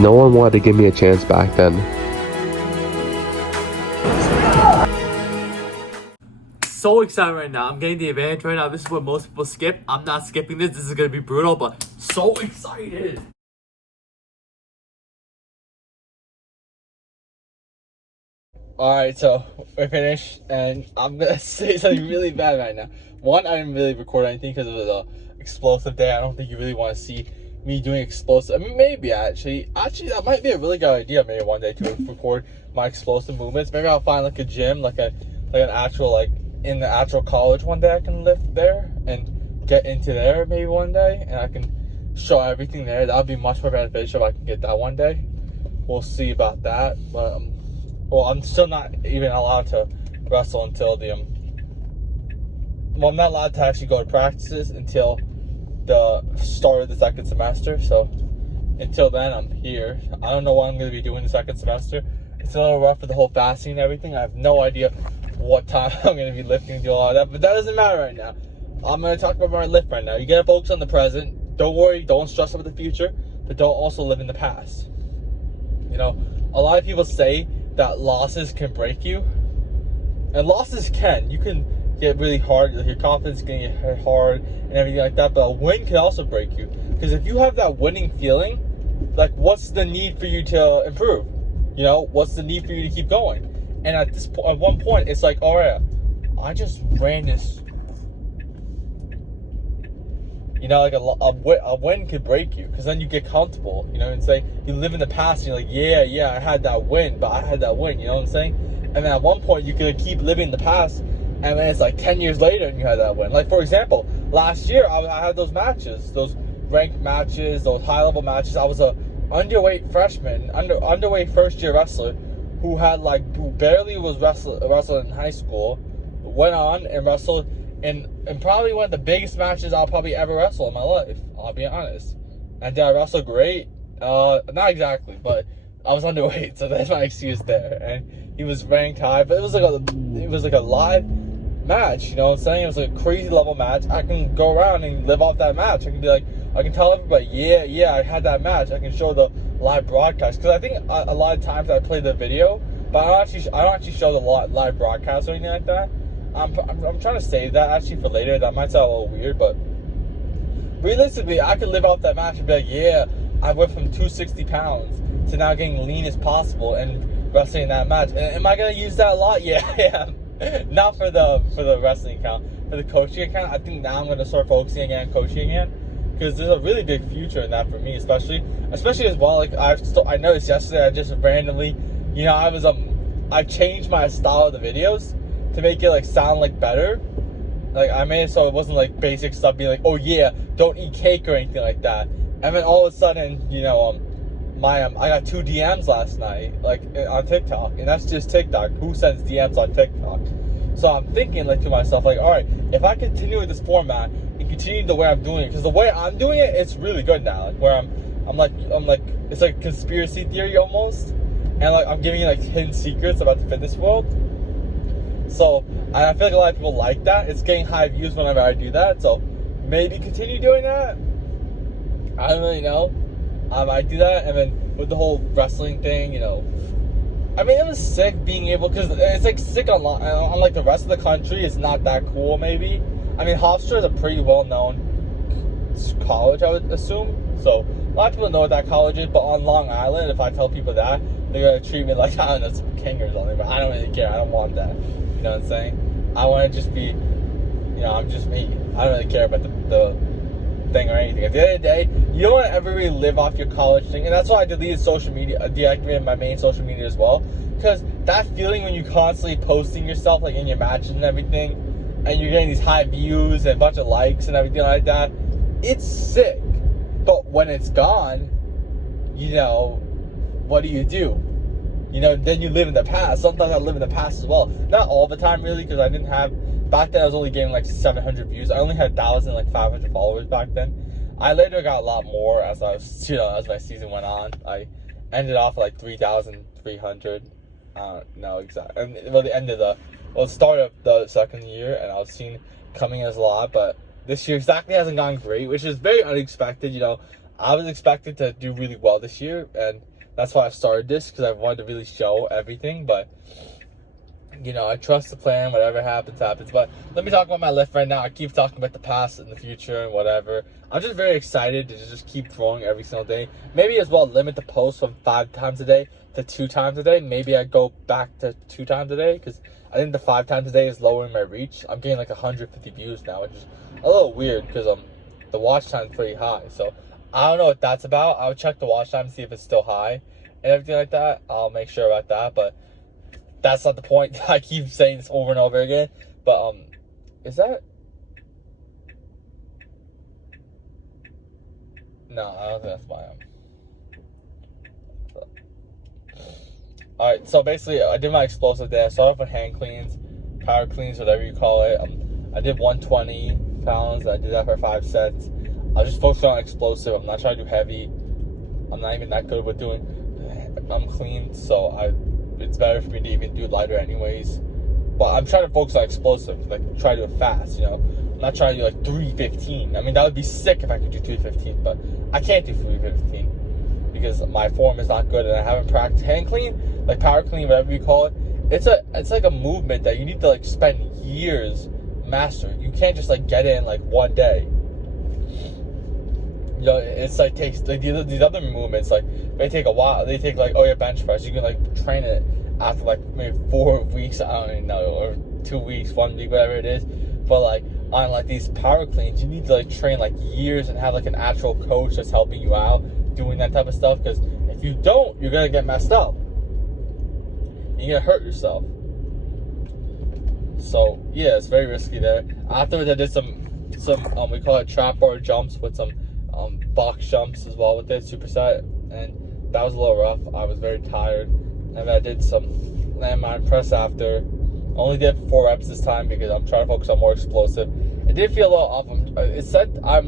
No one wanted to give me a chance back then. So excited right now. I'm getting the advantage right now. This is what most people skip. I'm not skipping this. This is gonna be brutal, but so excited. Alright, so we're finished, and I'm gonna say something really bad right now. One, I didn't really record anything because it was a explosive day. I don't think you really want to see me doing explosive. I mean, maybe actually that might be a really good idea. Maybe one day to record my explosive movements. Maybe I'll find like a gym, like an actual, like in the actual college one day I can lift there and get into there maybe one day, and I can show everything there. That would be much more beneficial if I can get that one day. We'll see about that, but well, I'm still not even allowed to wrestle until the well, I'm not allowed to actually go to practices until the start of the second semester. So until then, I'm here. I don't know what I'm going to be doing the second semester. It's a little rough with the whole fasting and everything. I have no idea what time I'm going to be lifting, do all of that, but that doesn't matter right now. I'm going to talk about my lift right now. You got to focus on the present. Don't worry, don't stress about the future, but don't also live in the past. You know, a lot of people say that losses can break you, and losses can. You can get really hard, your confidence can get hard and everything like that, but a win can also break you, because if you have that winning feeling, like, what's the need for you to improve? You know, what's the need for you to keep going? And at this point, at one point, it's like, all right, I just ran this. You know, like a win could break you, because then you get comfortable, you know what I'm saying? You live in the past and you're like, yeah, I had that win, but I had that win, you know what I'm saying? And then at one point, you could keep living in the past, and then it's like 10 years later and you had that win. Like, for example, last year, I had those matches, those ranked matches, those high-level matches. I was a underweight freshman, underweight first-year wrestler who barely was wrestling in high school, went on and wrestled in probably one of the biggest matches I'll probably ever wrestle in my life, I'll be honest. And did I wrestle great? Not exactly, but I was underweight, so that's my excuse there. And he was ranked high, but it was like a live match, you know what I'm saying? It was like a crazy level match. I can go around and live off that match. I can be like, I can tell everybody, yeah, I had that match. I can show the live broadcast, because I think a lot of times I play the video, but I don't actually show the live broadcast or anything like that. I'm trying to save that actually for later. That might sound a little weird, but realistically, I could live off that match and be like, yeah, I went from 260 pounds to now getting lean as possible and wrestling in that match. And am I gonna use that a lot? Yeah, I am. Not for the wrestling account, for the coaching account. I think now I'm gonna start focusing again on coaching again, because there's a really big future in that for me, especially as well. Like, I noticed yesterday, I just randomly, you know, I changed my style of the videos to make it like sound like better. Like, I made it so it wasn't like basic stuff being like, oh yeah, don't eat cake or anything like that. And then all of a sudden, you know, I got 2 DMs last night, like on TikTok, and that's just TikTok. Who sends DMs on TikTok? So I'm thinking, like, to myself, like, all right, if I continue with this format and continue the way I'm doing it, because the way I'm doing it, it's really good now. Like, where I'm like, it's like conspiracy theory almost, and like I'm giving you like hidden secrets about the fitness world. So I feel like a lot of people like that. It's getting high views whenever I do that. So maybe continue doing that. I don't really know. I do that, and then with the whole wrestling thing, you know, I mean, it was sick being able, because it's like sick on like the rest of the country. It's not that cool, maybe. I mean, Hofstra is a pretty well-known college, I would assume. So a lot of people know what that college is, but on Long Island, if I tell people that, they're gonna treat me like, I don't know, some king or something. But I don't really care. I don't want that. You know what I'm saying? I want to just be, you know, I'm just me. I don't really care about the thing or anything. At the end of the day, you don't want to ever really live off your college thing, and that's why I deleted social media, deactivated my main social media as well, because that feeling when you constantly posting yourself, like in your matches and everything, and you're getting these high views and a bunch of likes and everything like that, it's sick. But when it's gone, you know, what do? You know, then you live in the past. Sometimes I live in the past as well. Not all the time, really, because I didn't have, back then I was only getting like 700 views. I only had 1,500 followers back then. I later got a lot more as I was, you know, as my season went on. I ended off like 3,300. No, exactly. And well, the start of the second year, and I was seeing coming as a lot, but this year exactly hasn't gone great, which is very unexpected. You know, I was expected to do really well this year, and that's why I started this, because I wanted to really show everything. But you know, I trust the plan. Whatever happens, happens. But let me talk about my lift right now. I keep talking about the past and the future and whatever. I'm just very excited to just keep throwing every single day. Maybe as well limit the post from 5 times a day to 2 times a day. Maybe I go back to 2 times a day, because I think the 5 times a day is lowering my reach. I'm getting like 150 views now, which is a little weird because the watch time is pretty high. So I don't know what that's about. I'll check the watch time, see if it's still high and everything like that. I'll make sure about that. But that's not the point. I keep saying this over and over again. But is that? No, I don't think that's my Alright, so basically I did my explosive day. I started off with hand cleans, power cleans, whatever you call it. I did 120 pounds. I did that for 5 sets. I was just focused on explosive. I'm not trying to do heavy. I'm not even that good with doing clean, so it's better for me to even do lighter anyways. But I'm trying to focus on explosive, like try to do it fast, you know. I'm not trying to do like 315. I mean, that would be sick if I could do 315, but I can't do 315 because my form is not good and I haven't practiced hand clean, like power clean, whatever you call it. It's like a movement that you need to like spend years mastering. You can't just like get in like one day. You know, it's like takes like these other movements, like they take a while. They take like, oh yeah, bench press. You can like train it after like maybe 4 weeks, I don't even know, or 2 weeks, 1 week, whatever it is. But like on like these power cleans, you need to like train like years and have like an actual coach that's helping you out doing that type of stuff. Because if you don't, you're gonna get messed up. You're gonna hurt yourself. So yeah, it's very risky there. Afterwards, I did some we call it trap bar jumps with some box jumps as well with it, superset, and that was a little rough. I was very tired, and I did some landmine press after. Only did 4 reps this time because I'm trying to focus on more explosive. It did feel a little off. It said I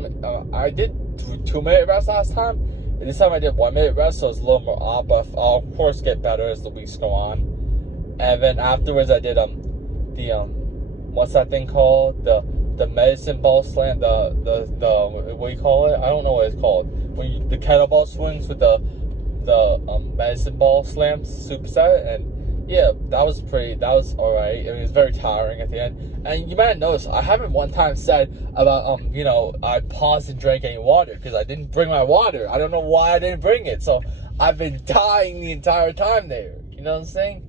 did 2-minute reps last time, and this time I did 1-minute reps, so it's a little more off. But I'll of course get better as the weeks go on. And then afterwards, I did what's that thing called, the medicine ball slam, the what do you call it? I don't know what it's called. When the kettlebell swings with the medicine ball slams, superset, and yeah, that was alright. I mean, it was very tiring at the end. And you might have noticed I haven't one time said about you know, I paused and drank any water because I didn't bring my water. I don't know why I didn't bring it. So I've been dying the entire time there. You know what I'm saying?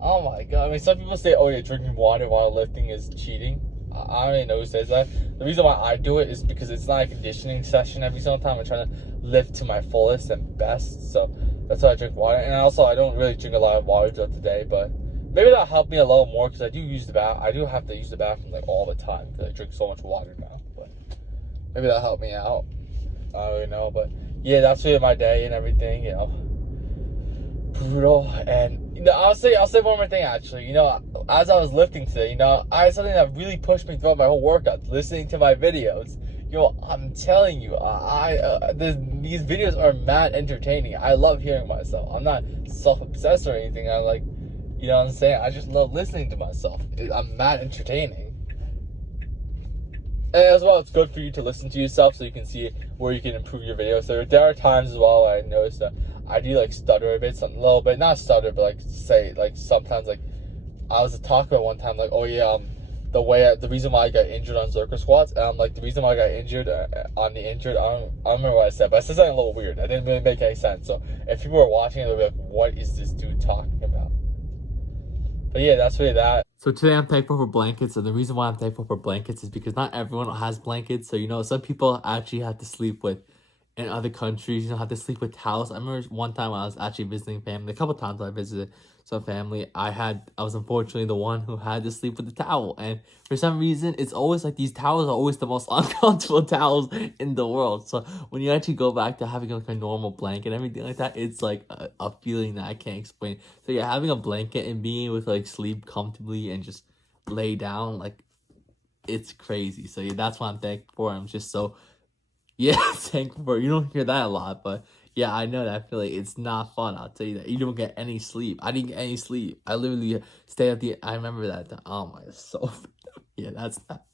Oh my god. I mean, some people say, oh yeah, drinking water while lifting is cheating. I don't even know who says that. The reason why I do it is because it's not a conditioning session every single time. I'm trying to lift to my fullest and best. So that's why I drink water. And also, I don't really drink a lot of water throughout the day. But maybe that'll help me a little more because I do use the bath. I do have to use the bathroom like all the time because I drink so much water now. But maybe that'll help me out. I don't really know. But yeah, that's really my day and everything, you know. Brutal. And you know, I'll say one more thing actually. You know, as I was lifting today, you know, I had something that really pushed me throughout my whole workout, listening to my videos. Yo, I'm telling you, these videos are mad entertaining. I love hearing myself. I'm not self-obsessed or anything. I like, you know what I'm saying? I just love listening to myself. I'm mad entertaining. And as well, it's good for you to listen to yourself so you can see where you can improve your videos. So there are times as well I noticed that I do like stutter a bit, a little bit, not stutter, but like say, like sometimes like I was talking about one time, like, oh yeah, the reason why I got injured on Zerker squats, and I'm like, the reason why I got injured on the injured, I don't remember what I said, but I said something a little weird. I didn't really make any sense. So if people are watching it, they'll be like, what is this dude talking about? But yeah, that's really that. So today I'm thankful for blankets, and the reason why I'm thankful for blankets is because not everyone has blankets. So, you know, some people actually have to sleep with, in other countries, you know, have to sleep with towels. I remember one time I was actually visiting family, a couple times I visited some family, I was unfortunately the one who had to sleep with the towel. And for some reason, it's always like these towels are always the most uncomfortable towels in the world. So when you actually go back to having like a normal blanket and everything like that, it's like a feeling that I can't explain. So yeah, having a blanket and being able to like sleep comfortably and just lay down, like, it's crazy. So yeah, that's what I'm thankful for. I'm just so, yeah, thankful for. You don't hear that a lot, but yeah, I know that feeling. It's not fun, I'll tell you that. You don't get any sleep. I didn't get any sleep. I literally stayed at I remember that. Oh my, so, yeah, that's that.